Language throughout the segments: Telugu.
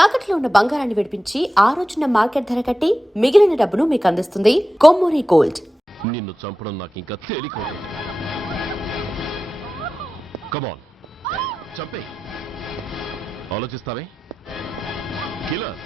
తాకట్లో ఉన్న బంగారాన్ని విడిపించి ఆ రోజున మార్కెట్ ధర కట్టి మిగిలిన డబ్బును మీకు అందిస్తుంది కొమ్మూరి గోల్డ్. నిన్ను చంపడం నాకు ఇంకా తేలికవుతుంది. కమాన్ చంపే. ఆలోచిస్తావే కిల్లర్.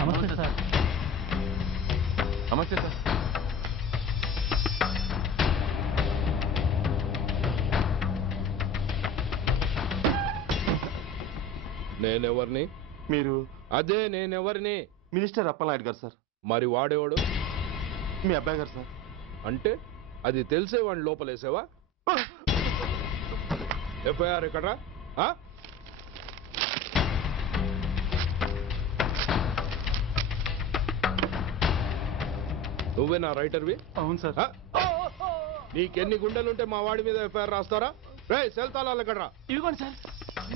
నమస్తే సార్. నమస్తే సార్. నేనెవరిని? మీరు అదే నేనెవరిని? మినిస్టర్ అప్పలనాయుడు గారు సార్. మరి వాడేవాడు? మీ అబ్బాయి గారు సార్. అంటే అది తెలిసే వాడిని లోపలేసావా? ఎఫ్ఐఆర్ ఎక్కడ్రా? నువ్వే నా రైటర్వి? అవును సార్. నీకెన్ని గుండెలుంటే మా వాడి మీద ఎఫ్ఐఆర్ రాస్తారా? రే సెల్ తాళాలు ఎక్కడ్రా? ఇవ్వండి సార్.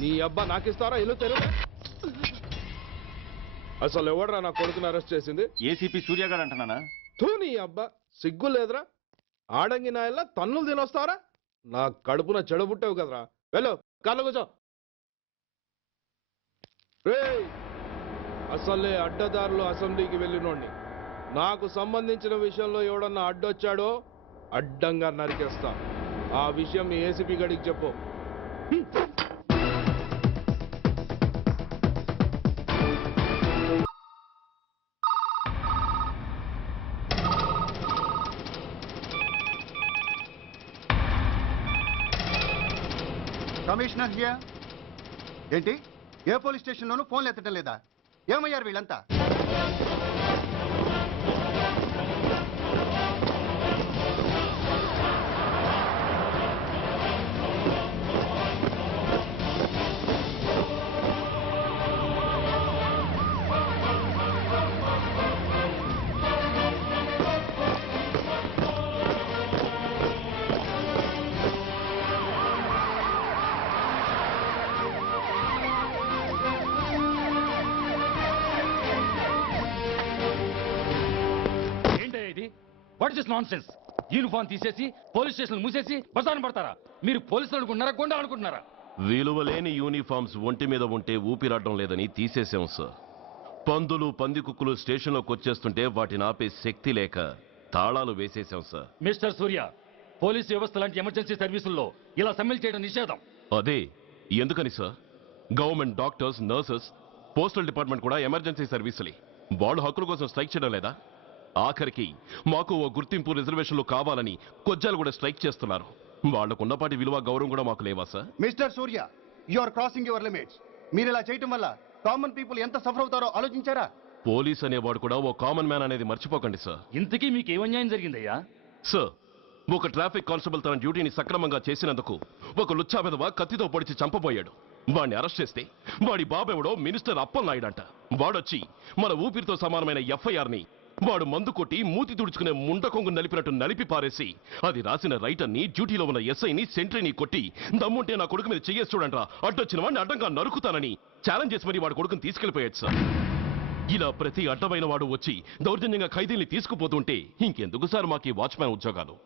నీ అబ్బా నాకిస్తారా? ఇల్లు తెరువు. అసలు ఎవడ్రా నా కొడుకుని అరెస్ట్ చేసింది? ఏసీపీ సూర్య గారు అంటున్నానా? తూ నీ అబ్బా సిగ్గు లేదురా? ఆడంగి నాయల్లా తన్నులు తినొస్తారా? నా కడుపున చెడబుట్టావు కదరా. వెళ్ళు కాళ్ళు కూర్చో. రే అసలే అడ్డదారులు అసెంబ్లీకి వెళ్ళినోడిని. నాకు సంబంధించిన విషయంలో ఎవడన్నా అడ్డొచ్చాడో అడ్డంగా నరికేస్తా. ఆ విషయం మీ ఏసీపీ గడికి చెప్పు. Commissioner here. ఏంటి, ఏ పోలీస్ స్టేషన్లోనూ ఫోన్లు ఎత్తడం లేదా? ఏమయ్యారు వీళ్ళంతా? What is non sense? Uniform తీసేసి పోలీస్ స్టేషన్ మూసేసి బజార్ను పడతారా? మీరు పోలీసులు అనుకుంటున్నారా, గుండా అనుకుంటున్నారా? విలువలేని యూనిఫామ్స్ ఒంటి మీద ఉంటే ఊపిరాడడం లేదని తీసేసాం సార్. పందులు పందికుక్కులు స్టేషన్లోకి వచ్చేస్తుంటే వాటిని ఆపే శక్తి లేక తాళాలు వేసేసాం సార్. మిస్టర్ సూర్య, పోలీస్ వ్యవస్థ లాంటి ఎమర్జెన్సీ సర్వీసుల్లో ఇలా సమ్మెలు చేయడం నిషేధం. అదే ఎందుకని sir? Government doctors, nurses, postal department కూడా ఎమర్జెన్సీ సర్వీసులే. వాళ్ళు హక్కుల కోసం స్ట్రైక్ చేయడం లేదా? ఆఖరికి మాకు ఓ గుర్తింపు రిజర్వేషన్లు కావాలని కొజ్జాలు కూడా స్ట్రైక్ చేస్తున్నారు. వాళ్లకున్నపాటి విలువ గౌరవం కూడా మాకు లేవా sir? Mister Surya, you are crossing your limits. మీరు ఇలా చేయటం వల్ల కామన్ పీపుల్ ఎంత సఫర్ అవుతారో ఆలోచించారా? పోలీస్ అనేవాడు కూడా ఓ కామన్ మ్యాన్ అనేది మర్చిపోకండి సార్. ఇంతకీ మీకు ఏమన్యాయం జరిగిందయ్యా? సార్, ఒక ట్రాఫిక్ కానిస్టేబుల్ తన డ్యూటీని సక్రమంగా చేసినందుకు ఒక లుచ్చా విధవ కత్తితో పొడిచి చంపబోయాడు. వాడిని అరెస్ట్ చేస్తే వాడి బాబెవడో మినిస్టర్ అప్పలనాయుడంట. వాడొచ్చి మన ఊపిరితో సమానమైన ఎఫ్ఐఆర్ని వాడు మందు కొట్టి మూతి తుడుచుకునే ముండకొంగు నలిపినట్టు నలిపి పారేసి అది రాసిన రైటర్ని, డ్యూటీలో ఉన్న ఎస్ఐని, సెంట్రీని కొట్టి దమ్ముంటే నా కొడుకు మీద చెయ్యేసి చూడంట్రా, అడ్డొచ్చిన వాడిని అడ్డంగా నరుకుతానని ఛాలెంజ్ చేసి మరి వాడు కొడుకుని తీసుకెళ్లిపోయాడు సార్. ఇలా ప్రతి అడ్డమైన వాడు వచ్చి దౌర్జన్యంగా ఖైదీల్ని తీసుకుపోతుంటే ఇంకెందుకు సార్ మాకు ఈ వాచ్మ్యాన్ ఉద్యోగాలు?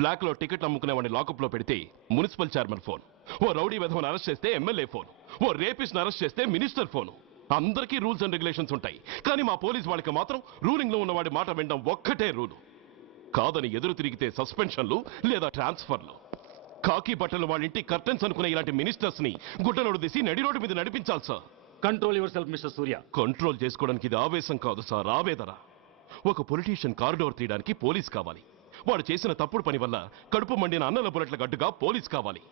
బ్లాక్ లో టికెట్ అమ్ముకునే వాడిని లాకప్ లో పెడితే మున్సిపల్ చైర్మన్ ఫోన్, ఓ రౌడీ విధవను అరెస్ట్ చేస్తే ఎమ్మెల్యే ఫోన్, ఓ రేపిస్ట్ అరెస్ట్ చేస్తే మినిస్టర్ ఫోన్. అందరికీ రూల్స్ అండ్ రెగ్యులేషన్స్ ఉంటాయి, కానీ మా పోలీస్ వాళ్ళకి మాత్రం రూలింగ్ లో ఉన్న వాడి మాట వినడం ఒక్కటే రూలు. కాదని ఎదురు తిరిగితే సస్పెన్షన్లు లేదా ట్రాన్స్ఫర్లు. కాకి బట్టలు వాళ్ళ ఇంటి కర్టెన్స్ అనుకునే ఇలాంటి మినిస్టర్స్ ని గుడ్డలోడు తీసి నడి రోడ్డు మీద నడిపించాలి sir. Control your self mister Surya. Control చేసుకోవడానికి ఇది ఆవేశం కాదు సార్, ఆవేదన. ఒక పొలిటీషియన్ కారిడోర్ తీయడానికి పోలీస్ కావాలి. వాడు చేసిన తప్పుడు పని వల్ల కడుపు మండిన అన్నల బుల్లెట్ల గడ్డుగా పోలీస్ కావాలి.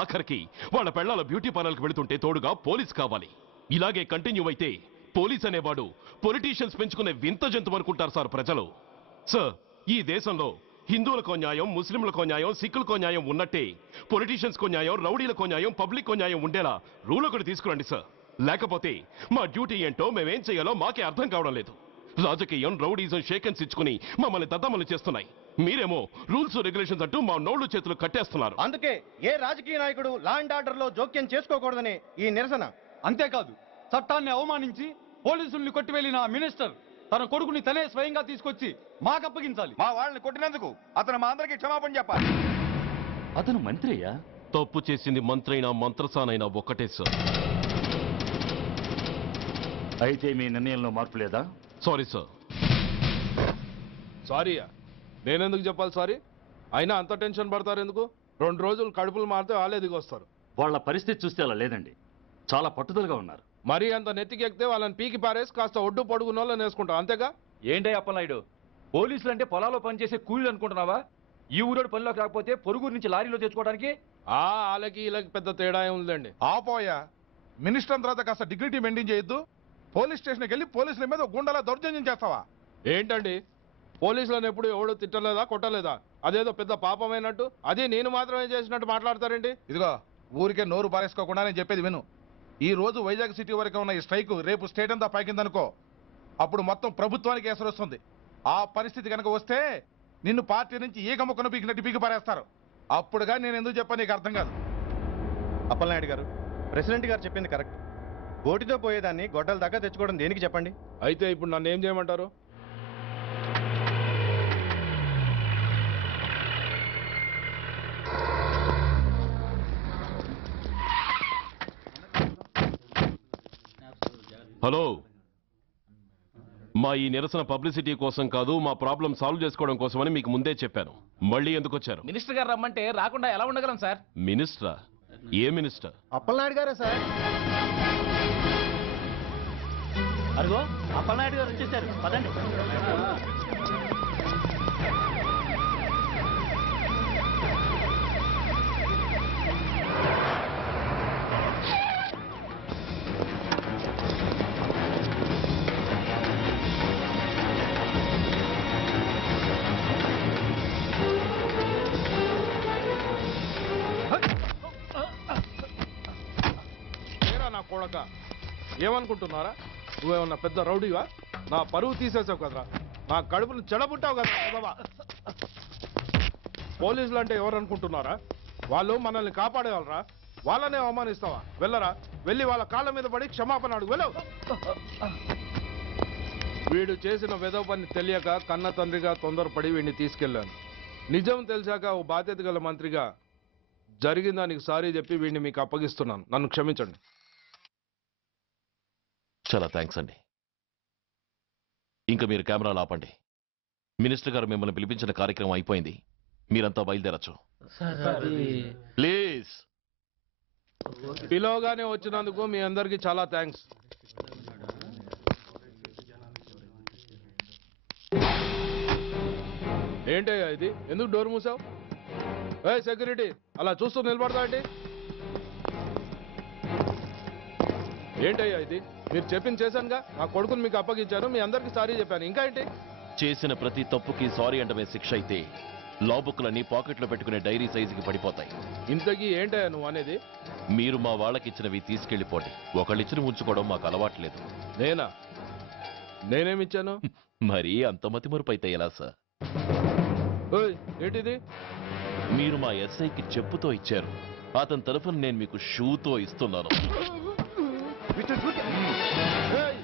ఆఖరికి వాళ్ళ పెళ్లాల బ్యూటీ పార్లర్కి వెళుతుంటే తోడుగా పోలీస్ కావాలి. ఇలాగే కంటిన్యూ అయితే పోలీస్ అనేవాడు పొలిటీషియన్స్ పెంచుకునే వింత జంతువు అనుకుంటారు సార్ ప్రజలు. సార్, ఈ దేశంలో హిందువులకో న్యాయం, ముస్లింలకో న్యాయం, సిక్కులకో న్యాయం ఉన్నట్టే పొలిటీషియన్స్కో న్యాయం, రౌడీలకో న్యాయం, పబ్లిక్కో న్యాయం ఉండేలా రూల్ ఒకటి తీసుకురండి సార్. లేకపోతే మా డ్యూటీ ఏంటో మేమేం చేయాలో మాకే అర్థం కావడం లేదు. రాజకీయం, రౌడీజం షేకెన్స్ ఇచ్చుకుని మమ్మల్ని దద్దమలు చేస్తున్నాయి. మీరేమో రూల్స్ రెగ్యులేషన్స్ అంటూ మా నోళ్లు చేతులు కట్టేస్తున్నారు. అందుకే ఏ రాజకీయ నాయకుడు లా అండ్ ఆర్డర్ లో జోక్యం చేసుకోకూడదని ఈ నిరసన. అంతేకాదు, చట్టాన్ని అవమానించి పోలీసుల్ని కొట్టివెళ్లిన మినిస్టర్ తన కొడుకుని తనే స్వయంగా తీసుకొచ్చి మాకు అప్పగించాలి. మా వాళ్ళని కొట్టినందుకు అతను మా అందరికి క్షమాపణ చెప్పాలి. అతను మంత్రి అయ్యా. తప్పు చేసింది మంత్రైనా మంత్రసానైనా ఒక్కటే సార్. అయితే మీ నిర్ణయంలో మార్పు లేదా? Sorry sir. సారీయా? నేనెందుకు చెప్పాలి సారీ? అయినా అంత టెన్షన్ పడతారు ఎందుకు? 2 రోజులు కడుపులు మారితే వాళ్ళే దిగొస్తారు. వాళ్ళ పరిస్థితి చూస్తే అలా లేదండి, చాలా పట్టుదలగా ఉన్నారు. మరీ అంత నెత్తికి ఎక్కితే వాళ్ళని పీకి పారేసి కాస్త ఒడ్డు పొడుగున్న వాళ్ళని వేసుకుంటాం, అంతేగా? ఏంటే అప్పలనాయుడు, పోలీసులు అంటే పొలాల్లో పనిచేసే కూలీలు అనుకుంటున్నావా? ఈ ఊరోడు పనిలోకి రాకపోతే పొరుగురు నుంచి లారీలో తెచ్చుకోవడానికి వాళ్ళకి వీళ్ళకి పెద్ద తేడా ఉందండి. ఆపోయా, మినిస్టర్ తర్వాత కాస్త డిగ్నిటీ మెయింటైన్ చేయొద్దు. పోలీస్ స్టేషన్కి వెళ్ళి పోలీసుల మీద గుండాలా దౌర్జన్యం చేస్తావా? ఏంటండి, పోలీసులను ఎప్పుడు ఎవడు తిట్టలేదా, కొట్టలేదా? అదేదో పెద్ద పాపమైనట్టు, అది నేను మాత్రమే చేసినట్టు మాట్లాడతారేంటి? ఇదిగో, ఊరికే నోరు పారేసుకోకుండా నేను చెప్పేది విను. ఈ రోజు వైజాగ్ సిటీ వరకు ఉన్న ఈ స్ట్రైక్ రేపు స్టేట్ అంతా పైకిందనుకో, అప్పుడు మొత్తం ప్రభుత్వానికి ఎసరు వస్తుంది. ఆ పరిస్థితి కనుక వస్తే నిన్ను పార్టీ నుంచి ఈగ ముక్కను పీకినట్టు పీకి పారేస్తారు. అప్పుడుగా నేను ఎందుకు చెప్పాను నీకు అర్థం కాదు. అప్పలనాయుడు గారు, ప్రెసిడెంట్ గారు చెప్పింది కరెక్ట్. గోటితో పోయేదాన్ని గొడ్డల దాకా తెచ్చుకోవడం దేనికి చెప్పండి? అయితే ఇప్పుడు నన్ను ఏం చేయమంటారు? హలో, మా ఈ నిరసన పబ్లిసిటీ కోసం కాదు, మా ప్రాబ్లం సాల్వ్ చేసుకోవడం కోసమని మీకు ముందే చెప్పాను. మళ్ళీ ఎందుకు వచ్చారు? మినిస్టర్ గారు రమ్మంటే రాకుండా ఎలా ఉండగలం సార్? మినిస్టరా? ఏ మినిస్టర్? అప్పలనాయుడు గారే సార్. అదిగో అప్పలనాయుడు గారు వచ్చేసారు, పదండి. నా కొడక ఏమనుకుంటున్నారా? నువ్వేమన్నా పెద్ద రౌడీవా? నా పరువు తీసేసావు కదరా, నా కడుపును చెడబుట్టావు కదా బాబా. పోలీసులు అంటే ఎవరు అనుకుంటున్నారా? వాళ్ళు మనల్ని కాపాడేవాళ్ళరా, వాళ్ళనే అవమానిస్తావా? వెళ్ళరా, వెళ్ళి వాళ్ళ కాళ్ళ మీద పడి క్షమాపణ అడుగు, వెళ్ళవు. వీడు చేసిన వెధవ పని తెలియక కన్న తండ్రిగా తొందరపడి వీడిని తీసుకెళ్లాను. నిజం తెలిసాక ఓ బాధ్యత గల మంత్రిగా జరిగిన దానికి సారీ చెప్పి వీడిని మీకు అప్పగిస్తున్నాను. నన్ను క్షమించండి. చాలా థ్యాంక్స్ అండి. ఇంకా మీరు కెమెరాలు ఆపండి. మినిస్టర్ గారు మిమ్మల్ని పిలిపించిన కార్యక్రమం అయిపోయింది. మీరంతా బయలుదేరచ్చు ప్లీజ్. పిలవగానే వచ్చినందుకు మీ అందరికీ చాలా థ్యాంక్స్. ఏంటయ్యా ఇది? ఎందుకు డోర్ మూసావు? ఏ సెక్యూరిటీ, అలా చూస్తూ నిలబడతా ఏంటి? ఏంటయ్యా ఇది? మీరు చెప్పింది చేశానుగా, నా కొడుకుని మీకు అప్పగించాను, మీ అందరికి సారీ చెప్పాను, ఇంకా ఏంటి? చేసిన ప్రతి తప్పుకి సారీ అంటమే శిక్ష అయితే లా బుక్లన్నీ పాకెట్లో పెట్టుకునే డైరీ సైజుకి పడిపోతాయి. ఇంతకీ ఏంటయ్యా నువ్వు అనేది? మీరు మా వాళ్ళకిచ్చినవి తీసుకెళ్లిపోండి. ఒకళ్ళిచ్చిన ఉంచుకోవడం మాకు అలవాట్లేదు. నేనా? నేనేమిచ్చాను? మరీ అంత మతిమరుపు అయితే ఎలా సార్? ఓయ్, ఏంటిది? మీరు మా ఎస్ఐకి చెప్పుతో ఇచ్చారు. అతని తరఫున నేను మీకు షూతో ఇస్తున్నాను. ఏయ్,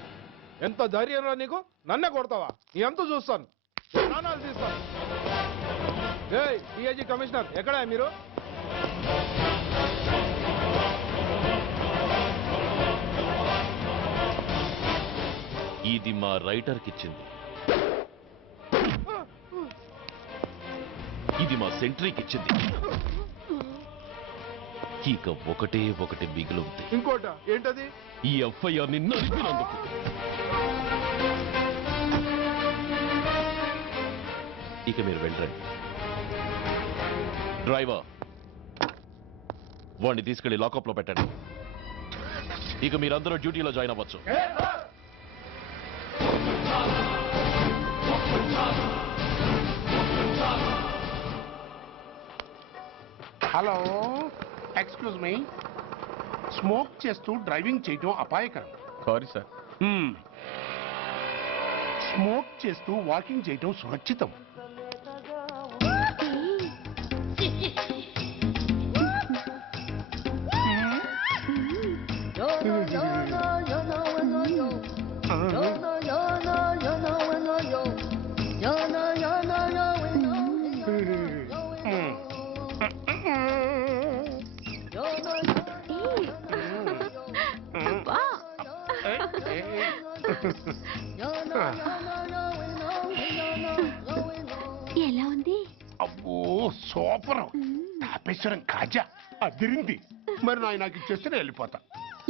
ఎంత ధైర్యం రా నీకు? నన్నే కొడతావా? నీ ఎంత చూస్తాను, ప్రాణాలు తీస్తాను. ఏయ్ డిఐజీ కమిషనర్, ఎక్కడా మీరు? ఇది మా రైటర్కిచ్చింది, ఇది మా సెంట్రీకిచ్చింది. ఇక ఒకటే ఒకటి మిగిలింది. ఇంకోట ఏంటది? ఈ ఎఫ్ఐఆర్ ని నడిపినందుకు. ఇక మీరు వెళ్ళండి. డ్రైవర్, వాడిని తీసుకెళ్లి లాకప్ లో పెట్టండి. ఇక మీరందరూ డ్యూటీలో జాయిన్ అవ్వచ్చు. Hello, excuse me. స్మోక్ చేస్తూ డ్రైవింగ్ చేయటం అపాయకరం. Sorry sir. స్మోక్ చేస్తూ వాకింగ్ చేయటం సురక్షితం. ఎలా ఉంది? అబ్బో సూపర్. తాపేశ్వరం కాజా అదిరింది. మరి నాకు ఇచ్చేస్తే నేను వెళ్ళిపోతా.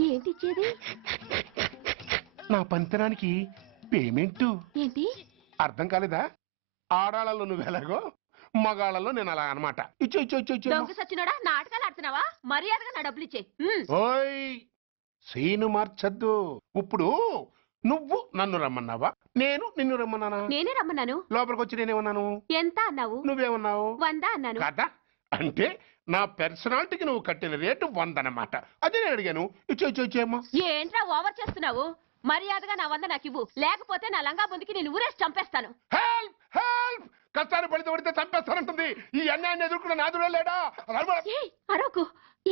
ఏంటి ఇచ్చేది? నా పంతనానికి పేమెంట్. ఏంటి అర్థం కాలేదా? ఆడాళ్ళలో నువ్వు ఎలాగో, మగాళ్ళలో నేను అలా అనమాట. ఇచ్చో ఇచ్చో ఇచ్చో ఇచ్చో. దొంగ సచ్చినోడా, నాటకాలు ఆడుతున్నావా? మర్యాదగా నా డబ్బులు ఇచ్చే. ఓయ్, సీను మార్చద్దు. ఇప్పుడు నువ్వు నన్ను రమ్మన్నావా, నేను నిన్ను రమ్మన్నానా? నేనే రమ్మన్నాను. లోపలికి వచ్చి నేనేమన్నాను? ఎంత అన్నావు? నువ్వేమన్నావు? 100 అన్నాను. కాదా? అంటే నా పర్సనాలిటీకి నువ్వు కట్టిన రేటు 100 అన్నమాట. అదే నేను అడిగాను. ఇచ్చో ఇచ్చో ఇచ్చేమ్మా. ఏంట్రా ఓవర్ చేస్తున్నావు? మర్యాదగా నా 100 నాకు ఇవ్వు, లేకపోతే నా లంగా బొందికి నేను ఊరేసి చంపేస్తాను. Help help. కష్టాన్ని పడితే చంపేస్తానంటుంది. ఈ అన్యాయాన్ని ఎదుర్కొన్న నాదుడే లేడా? ఏయ్, అరవకు.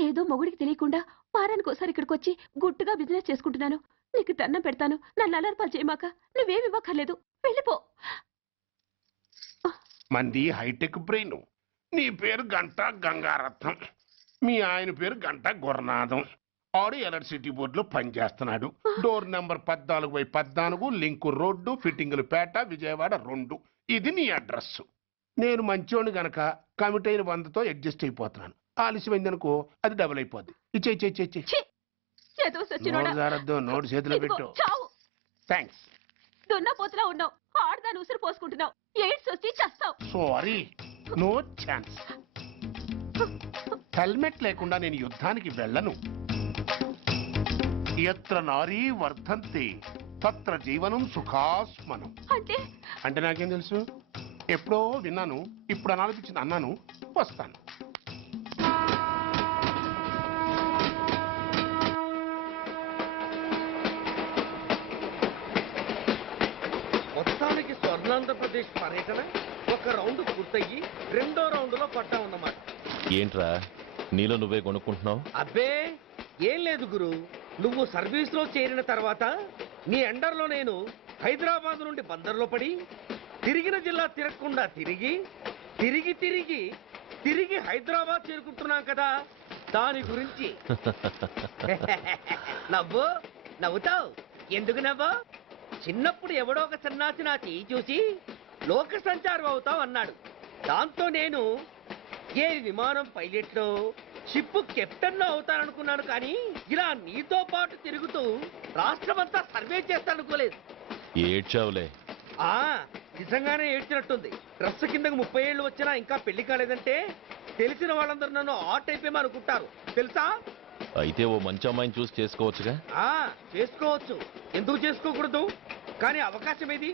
ఏదో మొగుడికి తెలియకుండా వారానికి ఒకసారి ఇక్కడికి వచ్చి గుట్టుగా బిజినెస్ చేసుకుంటున్నాను. నీకు దండం పెడతాను, నన్ను అలర్పాలు చేయమాక. నువ్వేమి ఇవ్వక్కర్లేదు, వెళ్ళిపో. మంది హైటెక్ బ్రెయిన్. నీ పేరు గంట గంగారత్నం, మీ ఆయన పేరు గంట గురునాథం. ఆడు ఎలక్ట్రిసిటీ బోర్డులో పనిచేస్తున్నాడు. డోర్ నెంబర్ 14/14, లింకు రోడ్డు, ఫిట్టింగులు పేట, విజయవాడ 2. ఇది నీ అడ్రస్. నేను మంచోని గనక కమిట్ అయిన 100తో అడ్జస్ట్ అయిపోతున్నాను. ఆలస్యమైందనుకో అది డబుల్ అయిపోద్ది. ఇచ్చే ఇచ్చే ఇచ్చే ఇచ్చే. నోటు జారద్దు, నోటు చేతిలో పెట్టు. థ్యాంక్స్. దున్నపోతులా ఉన్నావు, ఆడదాన్ని ఉసురు పోసుకుంటున్నావు. ఎయిడ్స్ వచ్చి చస్తావు. Sorry, no chance. హెల్మెట్ లేకుండా నేను యుద్ధానికి వెళ్ళను. ఎత్ర నారీ వర్ధంతి తత్ర జీవనం సుఖాస్మనం. అంటే నాకేం తెలుసు? ఎప్పుడో విన్నాను, ఇప్పుడు అనాలనిపించింది అన్నాను. వస్తాను. ఆంధ్రప్రదేశ్ పర్యటన ఒక రౌండ్ పూర్తయ్యి రెండో రౌండ్ లో పడ్డామన్నమాట. ఏంట్రా నీలో నువ్వే కొనుక్కుంటున్నావు? అబ్బే ఏం లేదు గురు, నువ్వు సర్వీస్ లో చేరిన తర్వాత నీ అండర్లో నేను హైదరాబాద్ నుండి బందర్లో పడి తిరిగిన జిల్లా తిరగకుండా తిరిగి తిరిగి తిరిగి తిరిగి హైదరాబాద్ చేరుకుంటున్నాం కదా, దాని గురించి. నవ్వు నవ్వుతావు ఎందుకు నవ్వు? చిన్నప్పుడు ఎవడో ఒక సన్నాసి నా చేయి చూసి లోక సంచారం అవుతావు అన్నాడు. దాంతో నేను ఏ విమానం పైలట్లో షిప్ కెప్టెన్ అవుతాననుకున్నాను, కానీ ఇలా నీతో పాటు తిరుగుతూ రాష్ట్రమంతా సర్వే చేస్తాననుకోలేదు. ఏడ్చావులే. నిజంగానే ఏడ్చినట్టుంది. డ్రెస్ కిందకు 30 ఏళ్ళు వచ్చినా ఇంకా పెళ్లి కాలేదంటే తెలిసిన వాళ్ళందరూ నన్ను ఆట్ అయిపోయి అనుకుంటారు తెలుసా? అయితే ఓ మంచి అమ్మాయిని చూసి చేసుకోవచ్చుగా? చేసుకోవచ్చు, ఎందుకు చేసుకోకూడదు? కానీ అవకాశం ఏది?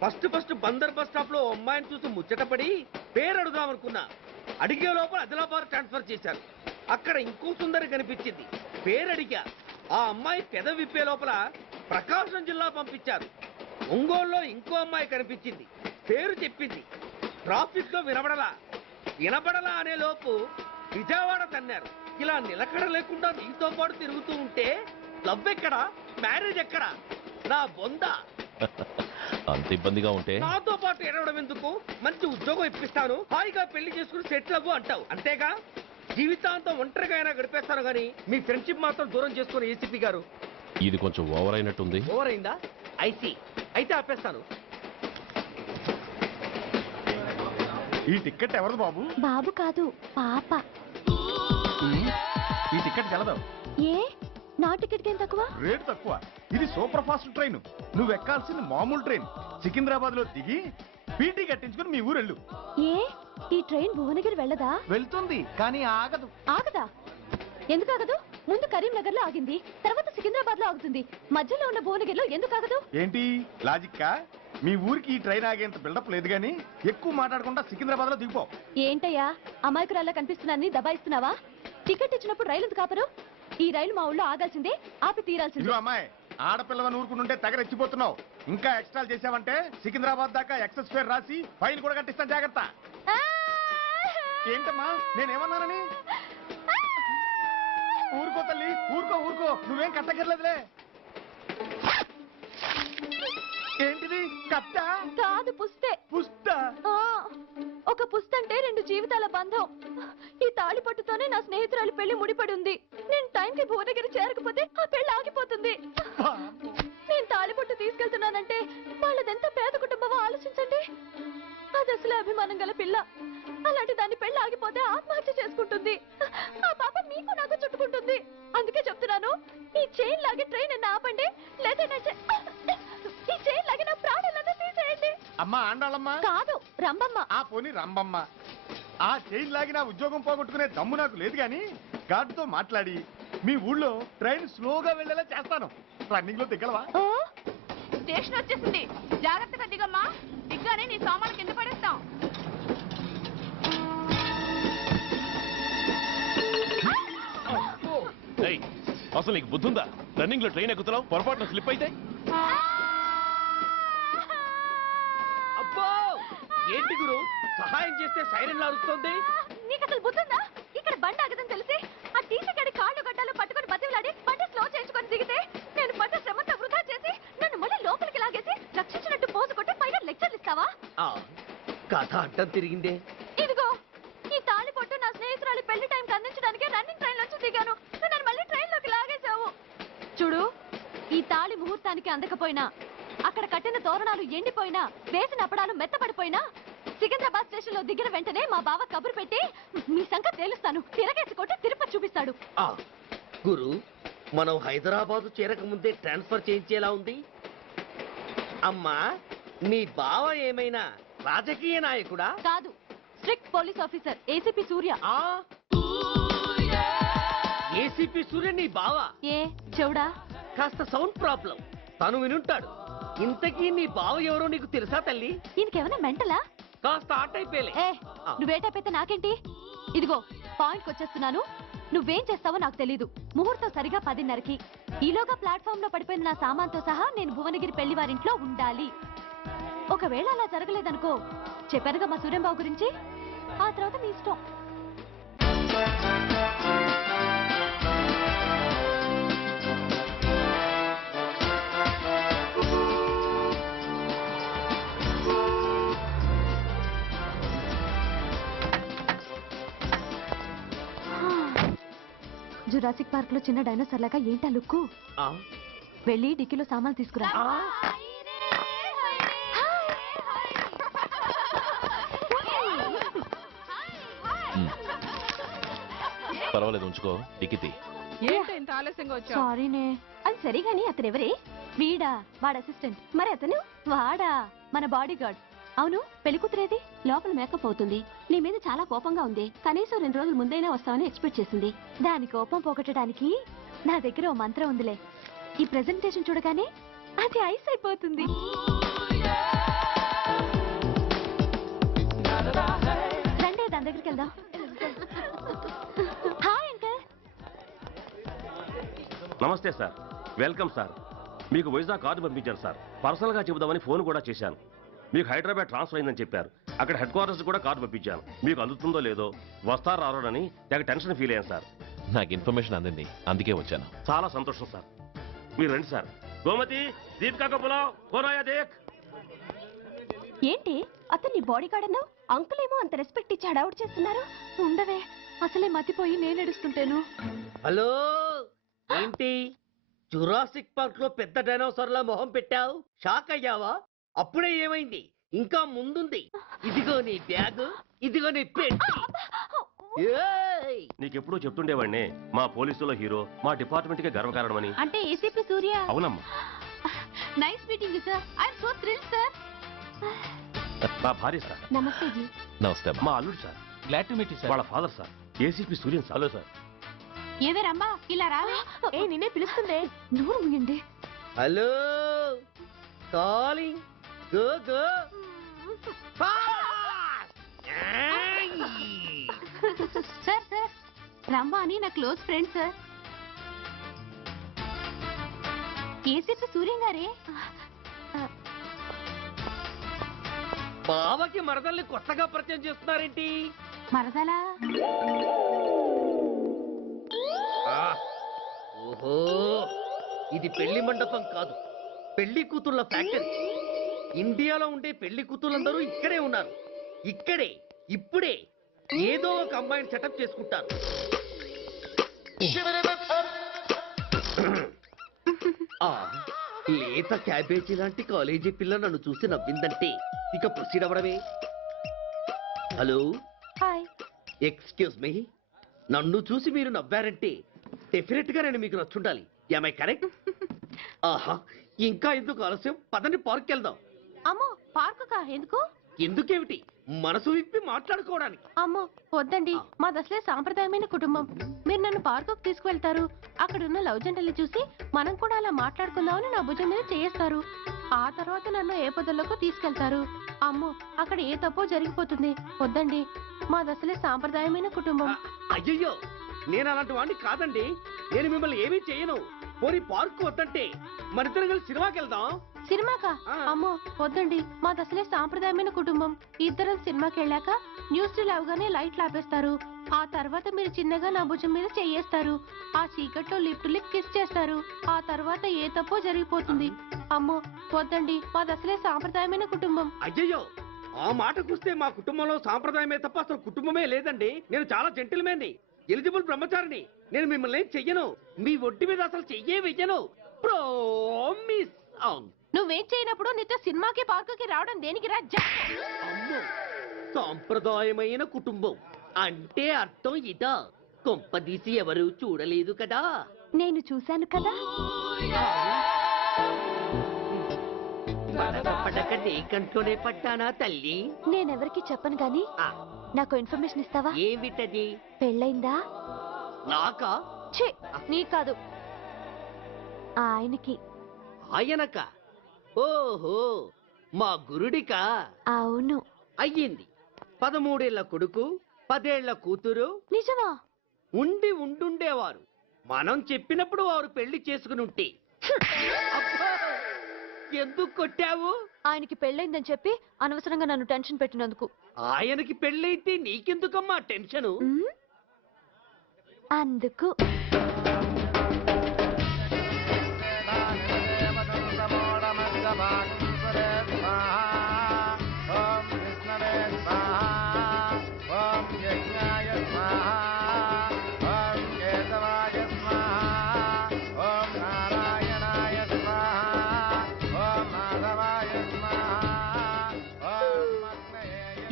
ఫస్ట్ బందర్ బస్ స్టాప్ లో అమ్మాయిని చూసి ముచ్చటపడి పేరు అడుగుదామనుకున్నా. అడిగే లోపల ఆదిలాబాద్ ట్రాన్స్ఫర్ చేశారు. అక్కడ ఇంకో సుందరి కనిపించింది, పేరు అడిగా. ఆ అమ్మాయి పెద విప్పే లోపల ప్రకాశం జిల్లా పంపించారు. ఒంగోలులో ఇంకో అమ్మాయి కనిపించింది, పేరు చెప్పింది. ట్రాఫిక్ లో వినబడలా అనే లోపు విజయవాడ తన్నారు. ఇలా నిలకడ లేకుండా నీతో పాటు తిరుగుతూ ఉంటే లవ్ ఎక్కడా, మ్యారేజ్ ఎక్కడా? నా బొంద. అంత ఇబ్బందిగా ఉంటే నాతో పాటు ఎడవడం ఎందుకు? మంచి ఉద్యోగం ఇప్పిస్తాను, హాయిగా పెళ్లి చేసుకుని సెటిల్ అవ్వు అంటావు అంతేగా? జీవితాంతం ఒంటరిగా అయినా గడిపేస్తాను, కానీ మీ ఫ్రెండ్షిప్ మాత్రం దూరం చేసుకుని ఏసీపీ గారు. ఇది కొంచెం ఓవర్ అయినట్టుంది. ఓవర్ అయిందా? ఐసీ, అయితే ఆపేస్తాను. ఈ టికెట్ ఎవరు బాబు? బాబు కాదు, పాప. ఈ టికెట్ తెలదు. ఏ నా టికెట్ ఏం తక్కువ? రేటు తక్కువ. ఇది సూపర్ ఫాస్ట్ ట్రైన్. నువ్వు ఎక్కాల్సింది మామూలు ట్రైన్. సికింద్రాబాద్ లో దిగి పీటీ కట్టించుకుని మీ ఊరెళ్ళు. ఏ ఈ ట్రైన్ భువనగిరి వెళ్ళదా? వెళ్తుంది కానీ ఆగదు. ఆగదా? ఎందుకు ఆగదు? ముందు కరీంనగర్ లో ఆగింది, తర్వాత సికింద్రాబాద్ లో ఆగుతుంది. మధ్యలో ఉన్న భువనగిరిలో ఎందుకు ఆగదు? ఏంటి లాజిక్కా? మీ ఊరికి ఈ ట్రైన్ ఆగేంత బిల్డప్ లేదు, గానీ ఎక్కువ మాట్లాడకుండా సికింద్రాబాద్ లో దిగిపో. ఏంటయ్యా అమాయకురాల్లా కనిపిస్తున్నాన్ని దబాయిస్తున్నావా? టికెట్ ఇచ్చినప్పుడు రైలు ఎందుకు ఆపరు? ఈ రైలు మా ఊళ్ళో ఆగాల్సిందే, ఆపి తీరాల్సిందే. ఇదిగో అమ్మాయి, ఆడపిల్లవని ఊరుకుంటుంటే తగరెచ్చిపోతున్నావు. ఇంకా ఎక్స్ట్రా చేసావంటే సికింద్రాబాద్ దాకా ఎక్సెస్ ఫేర్ రాసి ఫైన్ కూడా కట్టిస్తాను, జాగ్రత్త. ఏంటమ్మా నేనేమన్నానని? ఊరుకో తల్లి, ఊరుకో, నువ్వేం కట్టగర్లేదులే. ఏంటిది? కట్ట కాదు, పుస్తే. పుస్తా? ఒక పుస్తంటే 2 జీవితాల బంధం. ఈ తాళి పట్టుతోనే నా స్నేహితురాలి పెళ్లి ముడిపడి ఉంది. నేను టైంకి భువనగిరి చేరకపోతే ఆ పెళ్లి ఆగిపోతుంది. నేను తాళి పట్టు తీసుకెళ్తున్నానంటే వాళ్ళదెంత పేద కుటుంబమో ఆలోచించండి. అది అసలు అభిమానం గల పిల్ల. అలాంటి దాని పెళ్లి ఆగిపోతే ఆత్మహత్య చేసుకుంటుంది. ఆ పాప మీకు నాకు చుట్టుకుంటుంది. అందుకే చెప్తున్నాను, ఈ చైన్ లాగి ట్రైన్ అన్న ఆపండి, లేదా ఈ చైన్ లాగి నా ప్రాణాలను తీసేయండి. అమ్మా ఆండాళ్ళమ్మా కాదు, రంబమ్మ. ఆ పోని రంబమ్మ. ఆ చైన్ లాగి నా ఉద్యోగం పోగొట్టుకునే దమ్ము నాకు లేదు, గాని గార్డుతో మాట్లాడి మీ ఊళ్ళో ట్రైన్ స్లోగా వెళ్ళేలా చేస్తాను. రన్నింగ్ లో దిగలవా? స్టేషన్ వచ్చేసింది, జాగ్రత్తగా దిగమ్మా. దిగ్గానే నీ సామాను కింద పడేస్తాం. అసలు నీకు బుద్ధుందా? రన్నింగ్ లో ట్రైన్ ఎక్కుతున్నావు, పొరపాటున స్లిప్ అయితే? అబ్బో ఏంటి గురు, సహాయం చేస్తే సైరన్ అరుస్తోంది. నీకు అసలు బుద్ధుందా? ఇక్కడ బండి ఆగదని తెలిసి ఆ టీసీ గడి కాళ్ళు గడ్డాలు పట్టుకొని బతిలాడి బండి స్లో చేసుకొని దిగితే నేను పడ్డ శ్రమంతా వృధా చేసి నన్ను మళ్ళీ లోపలికి లాగేసి రక్షించినట్టు పోజు కొట్టి పైన లెక్చర్లు ఇస్తావా? కథ అడ్డం తిరిగిందే. ఇదిగో ఈ తాళి పొట్టు నా స్నేహితురాలి పెళ్లి టైంకి అందించడానికి రన్నింగ్ ట్రైన్ నుంచి దిగాను. నన్ను మళ్ళీ ట్రైన్ లోకి లాగేశావు. చూడు, ఈ తాళి ముహూర్తానికి అందకపోయినా, అక్కడ కట్టిన తోరణాలు ఎండిపోయినా, వేసిన అప్పడాలు మెత్తపడిపోయినా, సికింద్రాబాద్ స్టేషన్ లో దిగిన వెంటనే మా బావ కబురు పెట్టి మీ సంగతి తేలుస్తాను, తిరగేసి కొట్టి తిరుపతి చూపిస్తాడు. గురు, మనం హైదరాబాద్ చేరక ముందే ట్రాన్స్ఫర్ చేయించేలా ఉంది. అమ్మా, నీ బావ ఏమైనా రాజకీయ నాయకుడా? కాదు, స్ట్రిక్ట్ పోలీస్ ఆఫీసర్, ఏసీపీ సూర్య. ఏసీపీ సూర్య నీ బావ? ఏ చెవుడా? కాస్త సౌండ్ ప్రాబ్లం, తను వినుంటాడు. ఇంతకీ నీ బావ ఎవరో నీకు తెలుసా తల్లి? ఈయనకేమైనా మెంటలా? కాస్త ఆట అయిపోయలే. నువ్వేటైపోతే నాకేంటి? ఇదిగో పాయింట్కి వచ్చేస్తున్నాను. నువ్వేం చేస్తావో నాకు తెలీదు. ముహూర్తం సరిగా 10:30కి. ఈలోగా ప్లాట్ఫామ్ లో పడిపోయిన నా సామాన్తో సహా నేను భువనగిరి పెళ్లి వారింట్లో ఉండాలి. ఒకవేళ అలా జరగలేదనుకో, చెప్పానుగా మా సూర్యంబాబు గురించి, ఆ తర్వాత మీ ఇష్టం. జురాసిక్ పార్క్ లో చిన్న డైనోసార్ లాగా ఏంటా లుక్కు? వెళ్ళి డిక్కీలో సామాన్లు తీసుకురా. పర్వాలేదు, ఉంచుకో. టికెట్ ఏంటి ఇంత ఆలస్యంగా వచ్చావు? సారీనే. అది సరిగాని అతను ఎవరే? వీడా, వాడు అసిస్టెంట్. మరి అతను? వాడా, మన బాడీ గార్డ్. అవును, పెళ్లి కూతురేది? లోపల మేకప్ అవుతుంది. నీ మీద చాలా కోపంగా ఉంది. కనీసం 2 రోజుల ముందైనా వస్తావని ఎక్స్పెక్ట్ చేసింది. దాని కోపం పోగొట్టడానికి నా దగ్గర ఓ మంత్రం ఉందిలే. ఈ ప్రెజెంటేషన్ చూడగానే అది ఐస్ అయిపోతుంది. రండి, దాని దగ్గరికి వెళ్దాం. Hi uncle. నమస్తే సార్, వెల్కమ్ సార్. మీకు వైజాగ్ కార్డు పంపించారు సార్. పర్సనల్ గా చెబుదామని ఫోన్ కూడా చేశాను. మీకు హైదరాబాద్ ట్రాన్స్ఫర్ అయిందని చెప్పారు. అక్కడ హెడ్ క్వార్టర్స్ కూడా కార్డు పంపించాను. మీకు అందుతుందో లేదో, వస్తారో రారోనని తెగ టెన్షన్ ఫీల్ అయ్యాను సార్. నాకు ఇన్ఫర్మేషన్ అందింది, అందుకే వచ్చాను. చాలా సంతోషం సార్. మీరు రండి సార్. గోమతి, దీపికా కపులావ్, కోనాయా దేక్. ఏంటి అతన్ని బాడీ గార్డ్ అన్నావు? అంకుల్ ఏమో అంత రెస్పెక్ట్ ఇచ్చి హడావుడు చేస్తున్నారు. ఉండవే, అసలే మతిపోయి నేను ఎడుస్తుంటాను. హలో, ఏంటి జురాసిక్ పార్క్ లో పెద్ద డైనోసార్ లా మొహం పెట్టావు? షాక్ అయ్యావా? అప్పుడే ఏమైంది? ఇంకా ముందుంది. ఇదిగో నీ బ్యాగ్, ఇదిగో నీ పెట్టి. నీకెప్పుడూ చెప్తుండేవాడిని, మా పోలీసులో హీరో, మా డిపార్ట్మెంట్ కి గర్వకారణమని. అంటే ఏసీపీ సూర్య. అవునమ్మా. Nice meeting you sir. I am so thrilled sir. నా భార్య సార్. నమస్తే జీ. నమస్తే. మా అల్లుడు sir. Glad to meet you sir. వాళ్ళ father sir, ACP Suryan sir. Hello sir. ఏవేరమ్మా ఇలా రావే? ఏ నిన్నే పిలుస్తుందే. నోరు మూయండి. Hello, calling. Go go. Sir sir, రమ్మ అని నా close friend sir. ACP Suryam గారే. బావకి మరదల్ని కొత్తగా పరిచయం చేస్తున్నారేంటి? మరదలా? ఓహో, ఇది పెళ్లి మండపం కాదు, పెళ్లి కూతుళ్ళ ఫ్యాక్టరీ. ఇండియాలో ఉండే పెళ్లి కూతుళ్ళందరూ ఇక్కడే ఉన్నారు. ఇక్కడే ఇప్పుడే ఏదో ఒక అమ్మాయిని సెటప్ చేసుకుంటారు. లేత క్యాబేజీ లాంటి కాలేజీ పిల్ల నన్ను చూసి నవ్విందంటే ఇక ప్రొసీడ్ అవ్వడమే. Hello, hi. ఎక్స్క్యూజ్ మీ, నన్ను చూసి మీరు నవ్వారంటే డెఫినెట్ గా నేను మీకు నచ్చుండాలి. Am I correct? ఆహా, ఇంకా ఎందుకు ఆలస్యం? పదండి, పార్క్ వెళ్దాం. అమ్మో, పార్కు కా? ఎందుకు? ఎందుకేమిటి, మనసు విప్పి మాట్లాడుకోవడానికి. అమ్మో వద్దండి, మాది అసలే సాంప్రదాయమైన కుటుంబం. మీరు నన్ను పార్కుకు తీసుకువెళ్తారు, అక్కడున్న లవ్ జంటలు చూసి మనం కూడా అలా మాట్లాడుకుందామని నా భుజం మీద చేస్తారు. ఆ తర్వాత నన్ను ఏ పొదల్లోకి తీసుకెళ్తారు. అమ్మో, అక్కడ ఏ తప్పో జరిగిపోతుంది. వద్దండి, మాది అసలే సాంప్రదాయమైన కుటుంబం. అయ్యయ్యో, నేను అలాంటి వాడిని కాదండి. నేను మిమ్మల్ని ఏమీ చేయను. పోనీ పార్క్ వద్దంటే మరిద్దరం కలిసి సినిమాకి వెళ్దాం. సినిమాకా? అమ్మో వద్దండి, మాది అసలే సాంప్రదాయమైన కుటుంబం. ఇద్దరం సినిమాకి వెళ్ళాక న్యూస్ అవగానే లైట్లు ఆపేస్తారు. ఆ తర్వాత మీరు చిన్నగా నా భుజం మీద చెయ్యేస్తారు. ఆ చీకట్లో లిప్ టు లిప్ కిస్ చేస్తారు. ఆ తర్వాత ఏ తప్పో జరిగిపోతుంది. అమ్మో వద్దండి, మాది అసలే సాంప్రదాయమైన కుటుంబం. అయ్యయ్యో, ఆ మాటకొస్తే మా కుటుంబంలో సాంప్రదాయమే తప్ప అసలు కుటుంబమే లేదండి. నేను చాలా జెంటిల్మెన్ని, ఎలిజిబుల్ బ్రహ్మచారిని. నేను మిమ్మల్ని ఏం చెయ్యను. మీ ఒంటి మీద అసలు చెయ్యే వెయ్యను. ప్రామిస్. నువ్వేం చేయనప్పుడు నీతో సినిమాకి పార్కుకి రావడం దేనికి రా? అమ్మో, సాంప్రదాయమైన కుటుంబం అంటే అర్థం ఇదా? కొంపదీసి ఎవరు చూడలేదు కదా? నేను చూశాను కదా. పడక నీ కంట్లోనే పడ్డానా తల్లి? నేనెవరికి చెప్పను గాని నాకు ఇన్ఫర్మేషన్ ఇస్తావా? ఏమిటది? పెళ్ళైందా? నాకా? ఛీ, నీ కాదు, ఆయనకి. ఆయనక? ఓహో, మా గురుడికా? అవును. అయ్యింది. 13 ఏళ్ల కొడుకు, 10 ఏళ్ల కూతురు. నిజమా? ఉండుండేవారు. మనం చెప్పినప్పుడు వారు పెళ్లి చేసుకుని ఉంటే. అబ్బా, ఎందుకు కొట్టావు? ఆయనకి పెళ్ళైందని చెప్పి అనవసరంగా నన్ను టెన్షన్ పెట్టినందుకు. ఆయనకి పెళ్ళైతే నీకెందుకమ్మా టెన్షను? అందుకు.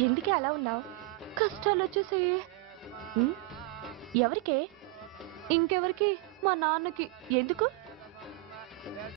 ఎందుకే అలా ఉన్నావు? కష్టాలు వచ్చేసాయి. ఎవరికే? ఇంకెవరికి? మా నాన్నకి. ఎందుకు?